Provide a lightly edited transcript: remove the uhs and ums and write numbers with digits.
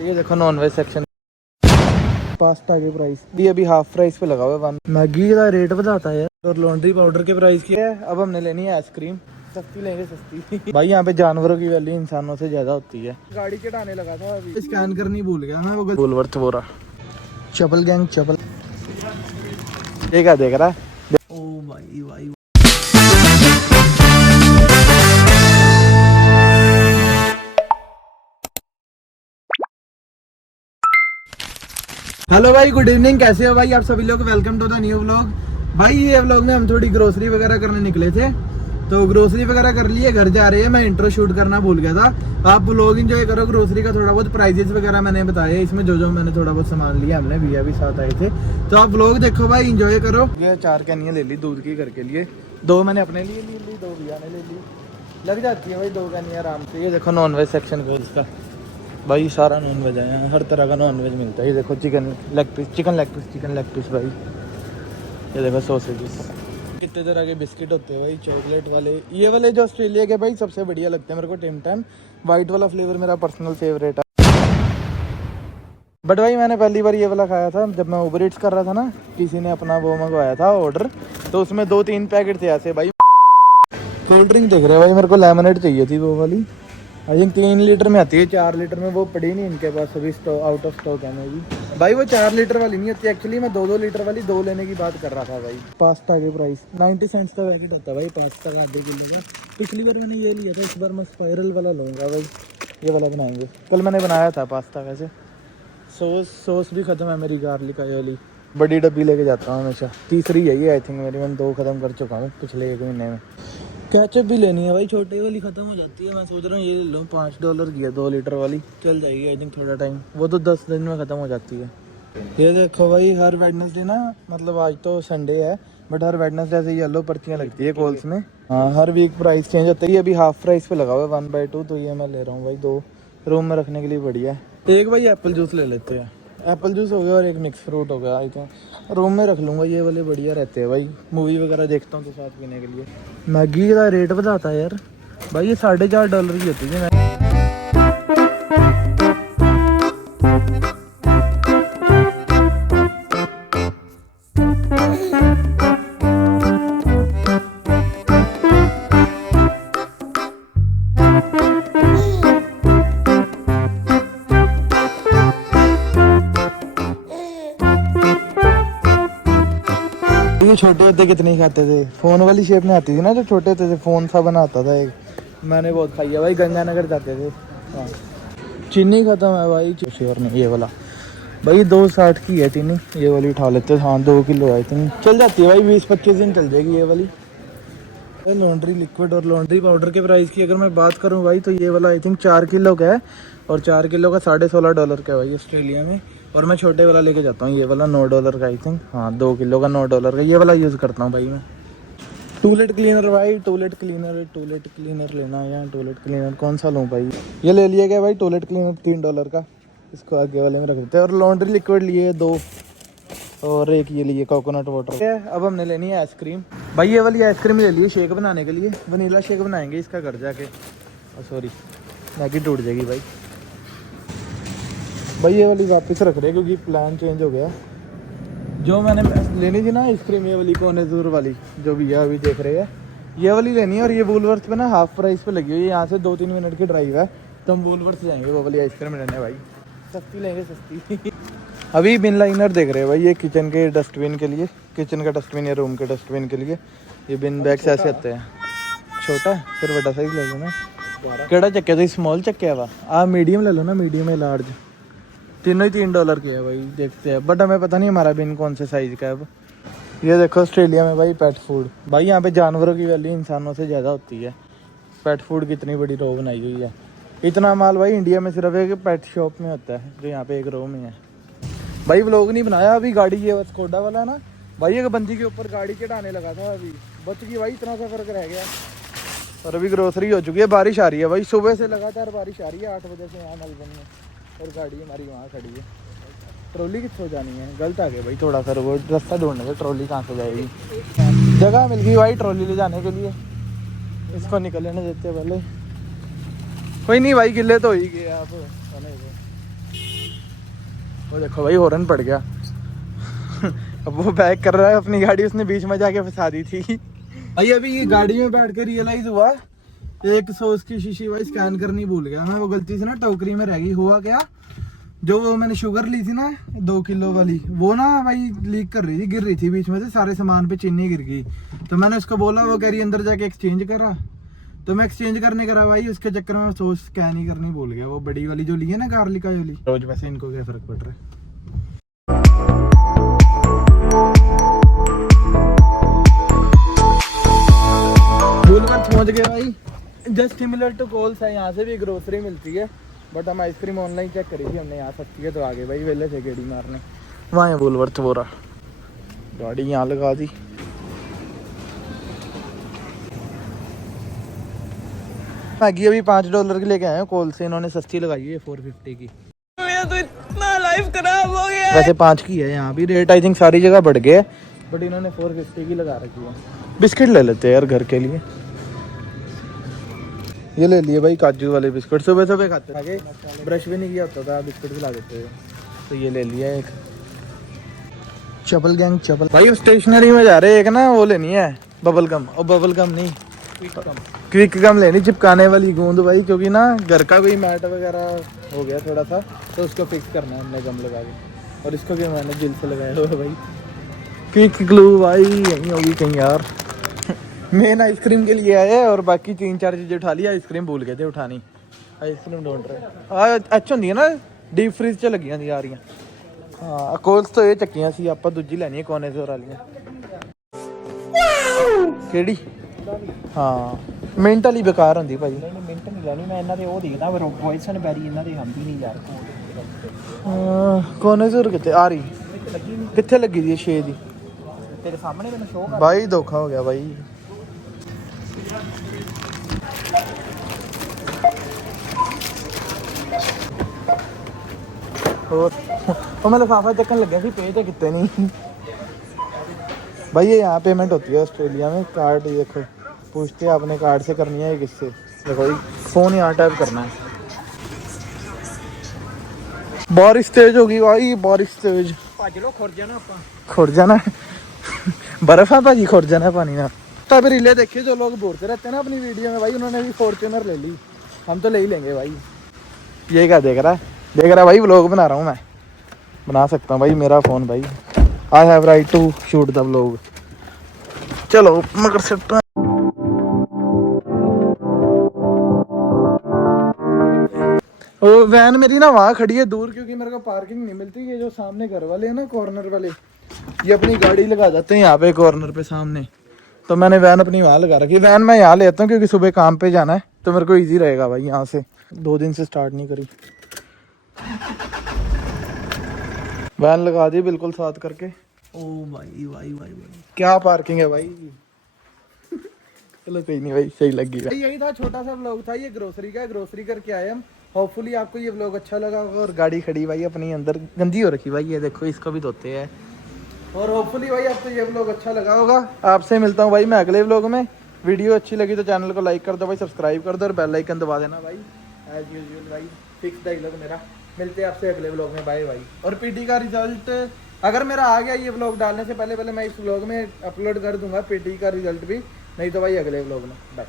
ये देखो non veg section. Pasta के प्राइस भी अभी हाफ प्राइस पे लगा हुआ है। मैगी का रेट बताता है और लॉन्ड्री पाउडर के प्राइस की है। अब हमने लेनी है आइसक्रीम, सस्ती लेंगे सस्ती। भाई यहाँ पे जानवरों की वैल्यू इंसानों से ज्यादा होती है। गाड़ी चढ़ाने लगा था अभी, स्कैन करनी भूल गया मैं। वो वुलवर्थ बोरा चपल गैंग चपल। ये क्या देख रहा है? ओ भाई भाई हेलो भाई, गुड इवनिंग। कैसे हो भाई आप सभी लोग? Welcome to the new vlog. भाई ये व्लॉग में हम थोड़ी ग्रोसरी वगैरह करने निकले थे, तो ग्रोसरी वगैरह कर लिए, घर जा रहे हैं। मैं इंट्रो शूट करना भूल गया था। आप व्लॉग एंजॉय करो। ग्रोसरी का थोड़ा बहुत प्राइजेस वगैरह मैंने बताया इसमें, जो मैंने थोड़ा बहुत सामान लिया। हमने भैया भी साथ आए थे, तो आप व्लॉग देखो भाई, इंजॉय करो। ये 4 कैनियाँ ले ली दूध की घर के लिए। 2 मैंने अपने लिए ली, 2 भैया ने ले ली। लग जाती है भाई 2 कैनियाँ आराम से। ये देखो नॉन वेज सेक्शन को इसका भाई, सारा नॉन वेज है यहाँ, हर तरह का नॉन वेज मिलता है। ये देखो chicken leg piece, chicken leg piece भाई। ये देखो सॉसेजेस, कितने तरह के बिस्किट होते हैं भाई, चॉकलेट वाले। ये वाले जो ऑस्ट्रेलिया के भाई सबसे बढ़िया लगते हैं मेरे को। टिम टाइम वाइट वाला फ्लेवर मेरा पर्सनल फेवरेट है। बट भाई मैंने पहली बार ये वाला खाया था जब मैं उबर ईट्स कर रहा था ना। किसी ने अपना वो मंगवाया था ऑर्डर, तो उसमें 2-3 पैकेट थे ऐसे भाई। कोल्ड ड्रिंक देख रहे हैं भाई, मेरे को लेमनेड चाहिए थी वो वाली। आई थिंक 3 लीटर में आती है, 4 लीटर में वो पड़ी नहीं इनके पास अभी, आउट ऑफ स्टॉक है मेरी भाई। वो 4 लीटर वाली नहीं होती एक्चुअली, मैं 2-2 लीटर वाली 2 लेने की बात कर रहा था भाई। पास्ता के प्राइस 90 सेंट्स का पैकेट होता है भाई पास्ता का, आधे किलो का। पिछली बार मैंने ये लिया था, इस बार मैं स्पाइरल वाला लूँगा भाई। ये वाला बनाएंगे। कल मैंने बनाया था पास्ता। वैसे सॉस भी खत्म है मेरी, गार्लिक वाली बड़ी डब्बी लेके जाता हूँ हमेशा। तीसरी है ये आई थिंक मेरी, मैं 2 खत्म कर चुका हूँ पिछले 1 महीने में। कैचअप भी लेनी है भाई, छोटी वाली खत्म हो जाती है। मैं सोच रहा हूँ ये ले लूँ, $5 की है 2 लीटर वाली, चल जाएगी आई थिंक थोड़ा टाइम। वो तो 10 दिन में ख़त्म हो जाती है। ये देखो भाई, हर वेडनेसडे ना, मतलब आज तो संडे है बट हर वेडनेसडे से येलो पर्चियाँ लगती है कॉल्स में। हाँ, हर वीक प्राइस चेंज होता है। ये अभी हाफ प्राइस पे लगा हुआ है 1/2, तो ये मैं ले रहा हूँ भाई। 2 रूम में रखने के लिए बढ़िया है। एक भाई एप्पल जूस ले लेते हैं। एप्पल जूस हो गया और एक मिक्स फ्रूट हो गया। आई थिंक रूम में रख लूँगा, ये वाले बढ़िया रहते हैं भाई। मूवी वगैरह देखता हूँ तो साथ पीने के लिए। मैगी का रेट बताता है यार भाई, ये $4.5 की होती है। ये छोटे होते कितने खाते थे, फोन वाली शेप में आती थी ना, जो छोटे होते थे फोन सा बनाता था एक। मैंने बहुत खाई है भाई, गंगानगर जाते थे। हाँ, चीनी खत्म है भाई। श्योर नहीं, ये वाला भाई 2.60 की है चीनी, ये वाली उठा लेते हैं। हाँ 2 किलो आई थिंक चल जाती है भाई, 20-25 दिन चल जाएगी ये वाली। लॉन्ड्री लिक्विड और लॉन्ड्री पाउडर के प्राइस की अगर मैं बात करूँ भाई, तो ये वाला आई थिंक 4 किलो का है, और 4 किलो का $16.5 का है भाई ऑस्ट्रेलिया में। और मैं छोटे वाला लेके जाता हूँ, ये वाला $9 का आई थिंक। हाँ 2 किलो का $9 का, ये वाला यूज़ करता हूँ भाई मैं। टूलेट क्लीनर भाई, टूलेट क्लीनर लेना है या टूलेट क्लीनर कौन सा लूँ भाई? ये ले लिया गया भाई टूलेट क्लीनर $3 का, इसको आगे वाले में रख देते हैं। और लॉन्ड्री लिक्विड लिए 2, और एक ये लिए कोकोनट वाटर। अब हमने लेनी है आइसक्रीम भाई। ये वाली आइसक्रीम ले ली शेक बनाने के लिए, वनीला शेक बनाएंगे इसका घर जाके। सॉरी, मैगी टूट जाएगी भाई। भाई ये वाली वापस रख रहे हैं क्योंकि प्लान चेंज हो गया। जो मैंने लेनी थी ना आइसक्रीम, ये वाली कोनेजूर वाली, जो भैया अभी देख रहे हैं, ये वाली लेनी है। और ये वुलवर्थ पे ना हाफ प्राइस पे लगी हुई है, यहाँ से 2-3 मिनट की ड्राइव है, तो हम वुलवर्थ जाएंगे वो वाली आइसक्रीम लेने भाई। सस्ती लेंगे सस्ती। अभी बिन लाइनर देख रहे हैं भाई, ये किचन के डस्टबिन के लिए, किचन का डस्टबिन या रूम के डस्टबिन के लिए। ये बिन बैग्स ऐसे आते हैं। छोटा है फिर बड़ा साइज ले लो ना। केड़ा चक्के तो स्मॉल चक्के वा, आप मीडियम ले लो ना, मीडियम या लार्ज, तीनों ही $3 के है भाई। देखते हैं, बट हमें पता नहीं हमारा बिन कौन से साइज़ का है अब। ये देखो ऑस्ट्रेलिया में भाई पेट फूड, भाई यहाँ पे जानवरों की वैल्यू इंसानों से ज़्यादा होती है। पेट फूड की इतनी बड़ी रो बनाई हुई है। इतना माल भाई इंडिया में सिर्फ एक पेट शॉप में होता है, जो यहाँ पे एक रो में है भाई। व्लॉग नहीं बनाया अभी, गाड़ी ये स्कोडा वाला ना भाई, एक बंदी के ऊपर गाड़ी चढ़ाने लगा था, अभी बच गई भाई, इतना सा फर्क रह गया। और अभी ग्रोसरी हो चुकी है, बारिश आ रही है भाई, सुबह से लगातार बारिश आ रही है 8 बजे से यहाँ मेलबर्न में। और गाड़ी हमारी वहाँ खड़ी है। ट्रॉली कितने जानी है, गलत आ गया भाई थोड़ा सा, वो रास्ता ढूंढने से ट्रॉली कहाँ से जाएगी। जगह मिल गई भाई ट्रॉली ले जाने के लिए, इसको निकलने देते पहले। कोई नहीं भाई, गिले तो ही गए आप। वो देखो भाई हॉर्न पड़ गया। अब वो बैक कर रहा है अपनी गाड़ी, उसने बीच में जाके फंसा दी थी। भाई अभी ये गाड़ी में बैठ कर रियलाइज हुआ 100 की शीशी भाई स्कैन करनी भूल गया मैं, वो गलती से ना टोकरी में रह गई। हुआ क्या, जो वो मैंने शुगर ली थी ना 2 किलो वाली, वो ना भाई लीक कर रही थी, गिर रही थी बीच में से, सारे सामान पे चीनी गिर गई। तो मैंने उसको बोला, वो कह रही अंदर जाके एक्सचेंज करा। तो मैं एक्सचेंज करने करा भाई, उसके चक्कर में सोच स्कैन ही करनी भूल गया। वो बड़ी वाली जो ली है ना गार्लिका जो ली रोज, वैसे इनको क्या फर्क पड़ रहा है। वुलवर्थ पहुंच गए भाई, जस्ट सिमिलर टू कोल्स है, यहाँ से भी ग्रोसरी मिलती है। बट हम आइसक्रीम ऑनलाइन चेक करी थी हमने, यहाँ सस्ती है तो आगे भाई वेले थे गेड़ी मारने। वहाँ है वुलवर्थ, वो रहा, गाड़ी यहाँ लगा दी। मैगी अभी $5 की लेके आए हैं कोल से, इन्होंने सस्ती लगाई है 450 की। मेरा तो इतना लाइफ खराब हो गया। वैसे 5 की है यहाँ भी, रेट आई थिंक सारी जगह बढ़ गए, बट इन्होंने 450 की लगा रखी है। बिस्किट ले लेते हैं यार घर के लिए, ये ले लिए भाई काजू वाले बिस्कुट, सुबह सुबह खाते थे, ब्रश भी नहीं किया होता था, बिस्कुट खिला देते थे। तो ये ले लिया एक चपल गैंग चपल। भाई स्टेशनरी में जा रहे हैं, एक ना वो लेनी है बबल गम, और बबल गम नहीं क्विक गम लेनी, चिपकाने वाली गूंद भाई, क्योंकि ना घर का कोई मैट वगैरह हो गया थोड़ा सा, तो उसको फिक्स करना है हमने गम लगा के। और इसको भी मैंने दिल से लगाया हुआ है भाई, क्विक ग्लू भाई यहीं होगी कहीं यार। मेन आइसक्रीम के लिए आए और बाकी 3-4 चीजें उठा ली, आइसक्रीम भूल गए थे उठानी। आइसक्रीम ढूंढ रहे अच्छा होंगी ना, डीप फ्रीज च लगियां दी आ रही। हाँ कोल्स तो ये चक्कियां सी, आप दूजी लैनी है कोने से वालियां। केड़ी? हाँ मिंट वाली बेकार होंदी भाई। नहीं मिंट नहीं लेनी, मैं इन्हां दे ओ देखदा वॉइसन बैरी इन्हां दे हम भी नहीं यार। कोने से कितने आ रही, कितने लगी दी 6 दी तेरे सामने मैंने शो कर भाई, धोखा हो गया भाई। और मैं लिफाफा चक्कन लग गया, पे तो कितने नहीं भाई। ये यहाँ पेमेंट होती है ऑस्ट्रेलिया में, कार्ड देखो पूछते हैं आपने कार्ड से करनी है किससे, देखो फोन यहाँ टैप करना है। बारिश तेज होगी भाई, बारिश तेज, भज लो खुर जाना आपा, खुर जाना बर्फ है भाजी, खुर जाना पानी ना। तब रीले देखिए जो लोग बोलते रहते हैं ना अपनी वीडियो में भाई, उन्होंने भी फॉर्च्यूनर ले ली, हम तो ले ही लेंगे भाई। ये क्या देख रहा है, देख रहा है भाई व्लॉग बना रहा हूँ मैं, बना सकता हूँ भाई, मेरा फ़ोन भाई, I have right to shoot the vlog. चलो मगर सकता वो वैन मेरी ना वहाँ खड़ी है दूर, क्योंकि मेरे को पार्किंग नहीं मिलती। ये जो सामने घर वाले हैं ना कॉर्नर वाले, ये अपनी गाड़ी लगा जाते हैं यहाँ पे कॉर्नर पे सामने, तो मैंने वैन अपनी वहाँ लगा रखी। वैन मैं यहाँ लेता हूँ क्योंकि सुबह काम पे जाना है, तो मेरे को इजी रहेगा भाई। यहाँ से 2 दिन से स्टार्ट नहीं करी, वैन लगा दी बिल्कुल साथ करके। ओ भाई भाई भाई भाई क्या पार्किंग है भाई। चलो सही नहीं भाई, सही लगी भाई। यही था छोटा सा व्लॉग था ये ग्रोसरी का, ग्रोसरी करके आए हम। होपफुली आपको ये व्लॉग अच्छा लगा होगा। और गाड़ी खड़ी भाई अपनी अंदर गंदी हो रखी भाई, ये देखो इसको भी धोते हैं। और होपफुली भाई आपको ये व्लॉग अच्छा लगा होगा। आपसे मिलता हूँ भाई मैं अगले व्लॉग में। वीडियो अच्छी लगी तो चैनल को लाइक कर दो भाई, सब्सक्राइब कर दो और बेल आइकन दबा देना भाई, एज यूजुअल भाई, फिक्स डायलॉग मेरा। मिलते हैं आपसे अगले व्लॉग में, बाय बाय। और पीटी का रिजल्ट अगर मेरा आ गया ये व्लॉग डालने से पहले मैं इस व्लॉग में अपलोड कर दूंगा पीटी का रिजल्ट भी, नहीं तो भाई अगले व्लॉग में। बाय।